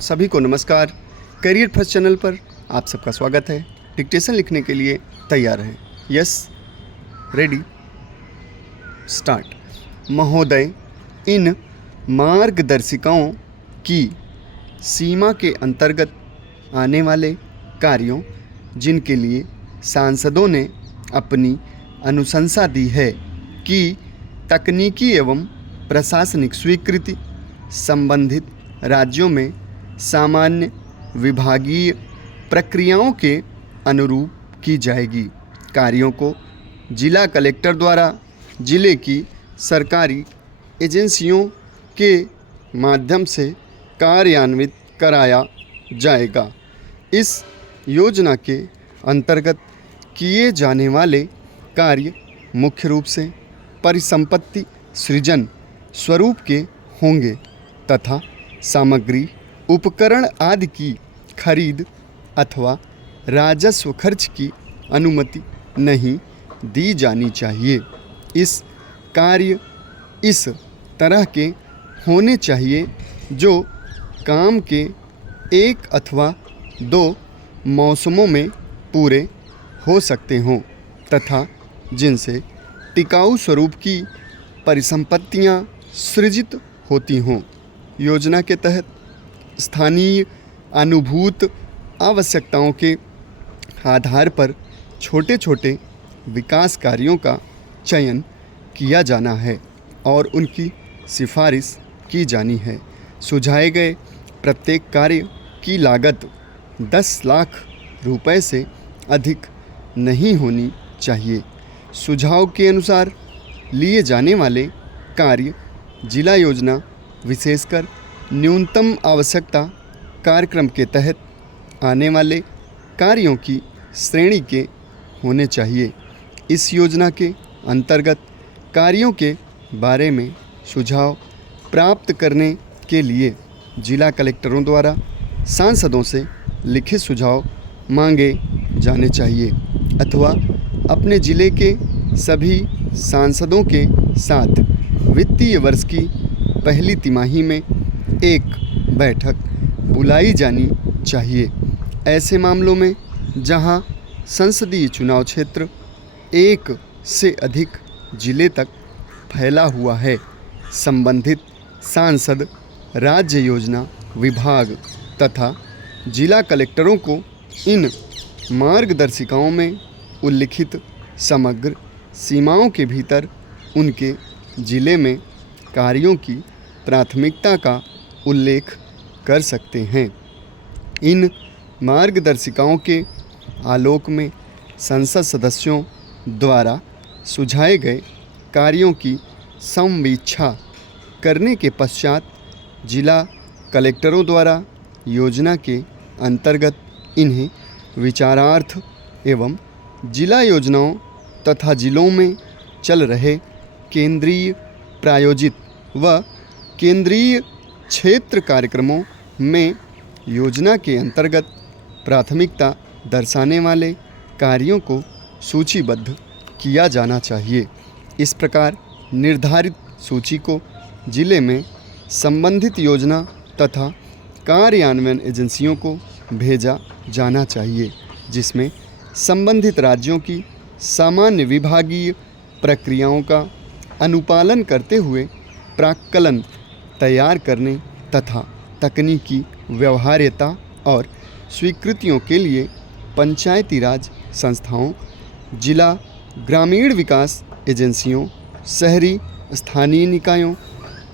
सभी को नमस्कार। करियर फर्स्ट चैनल पर आप सबका स्वागत है। डिक्टेशन लिखने के लिए तैयार हैं? Yes, ready, start. महोदय, इन मार्गदर्शिकाओं की सीमा के अंतर्गत आने वाले कार्यों जिनके लिए सांसदों ने अपनी अनुशंसा दी है कि तकनीकी एवं प्रशासनिक स्वीकृति संबंधित राज्यों में सामान्य विभागीय प्रक्रियाओं के अनुरूप की जाएगी। कार्यों को जिला कलेक्टर द्वारा जिले की सरकारी एजेंसियों के माध्यम से कार्यान्वित कराया जाएगा। इस योजना के अंतर्गत किए जाने वाले कार्य मुख्य रूप से परिसंपत्ति सृजन स्वरूप के होंगे तथा सामग्री, उपकरण आदि की खरीद अथवा राजस्व खर्च की अनुमति नहीं दी जानी चाहिए। इस कार्य इस तरह के होने चाहिए जो काम के एक अथवा दो मौसमों में पूरे हो सकते हों तथा जिनसे टिकाऊ स्वरूप की परिसंपत्तियां सृजित होती हों। योजना के तहत स्थानीय अनुभूत आवश्यकताओं के आधार पर छोटे छोटे विकास कार्यों का चयन किया जाना है और उनकी सिफारिश की जानी है। सुझाए गए प्रत्येक कार्य की लागत 10 लाख रुपए से अधिक नहीं होनी चाहिए। सुझाव के अनुसार लिए जाने वाले कार्य जिला योजना विशेषकर न्यूनतम आवश्यकता कार्यक्रम के तहत आने वाले कार्यों की श्रेणी के होने चाहिए। इस योजना के अंतर्गत कार्यों के बारे में सुझाव प्राप्त करने के लिए जिला कलेक्टरों द्वारा सांसदों से लिखित सुझाव मांगे जाने चाहिए अथवा अपने जिले के सभी सांसदों के साथ वित्तीय वर्ष की पहली तिमाही में एक बैठक बुलाई जानी चाहिए। ऐसे मामलों में जहां संसदीय चुनाव क्षेत्र एक से अधिक जिले तक फैला हुआ है, संबंधित सांसद राज्य योजना विभाग तथा जिला कलेक्टरों को इन मार्गदर्शिकाओं में उल्लिखित समग्र सीमाओं के भीतर उनके जिले में कार्यों की प्राथमिकता का उल्लेख कर सकते हैं। इन मार्गदर्शिकाओं के आलोक में संसद सदस्यों द्वारा सुझाए गए कार्यों की समीक्षा करने के पश्चात जिला कलेक्टरों द्वारा योजना के अंतर्गत इन्हें विचारार्थ एवं जिला योजनाओं तथा जिलों में चल रहे केंद्रीय प्रायोजित व केंद्रीय क्षेत्र कार्यक्रमों में योजना के अंतर्गत प्राथमिकता दर्शाने वाले कार्यों को सूचीबद्ध किया जाना चाहिए। इस प्रकार निर्धारित सूची को जिले में संबंधित योजना तथा कार्यान्वयन एजेंसियों को भेजा जाना चाहिए, जिसमें संबंधित राज्यों की सामान्य विभागीय प्रक्रियाओं का अनुपालन करते हुए प्राक्कलन तैयार करने तथा तकनीकी व्यवहार्यता और स्वीकृतियों के लिए पंचायती राज संस्थाओं, जिला ग्रामीण विकास एजेंसियों, शहरी स्थानीय निकायों,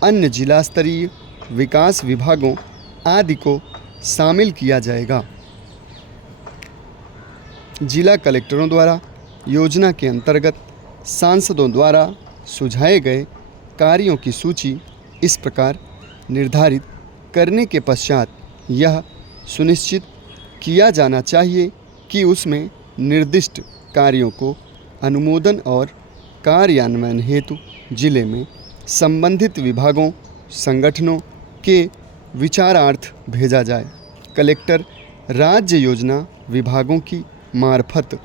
अन्य जिला स्तरीय विकास विभागों आदि को शामिल किया जाएगा। जिला कलेक्टरों द्वारा योजना के अंतर्गत सांसदों द्वारा सुझाए गए कार्यों की सूची इस प्रकार निर्धारित करने के पश्चात यह सुनिश्चित किया जाना चाहिए कि उसमें निर्दिष्ट कार्यों को अनुमोदन और कार्यान्वयन हेतु जिले में संबंधित विभागों संगठनों के विचारार्थ भेजा जाए। कलेक्टर राज्य योजना विभागों की मार्फत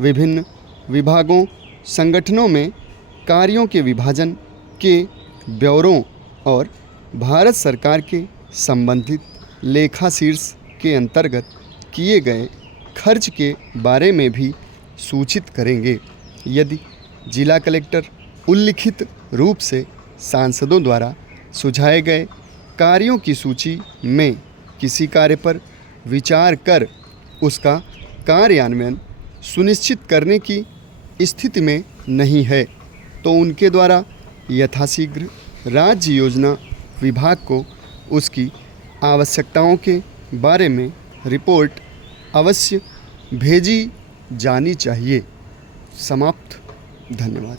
विभिन्न विभागों संगठनों में कार्यों के विभाजन के ब्यौरों और भारत सरकार के संबंधित लेखा शीर्ष के अंतर्गत किए गए खर्च के बारे में भी सूचित करेंगे। यदि जिला कलेक्टर उल्लिखित रूप से सांसदों द्वारा सुझाए गए कार्यों की सूची में किसी कार्य पर विचार कर उसका कार्यान्वयन सुनिश्चित करने की स्थिति में नहीं है तो उनके द्वारा यथाशीघ्र राज्य योजना विभाग को उसकी आवश्यकताओं के बारे में रिपोर्ट अवश्य भेजी जानी चाहिए। समाप्त। धन्यवाद।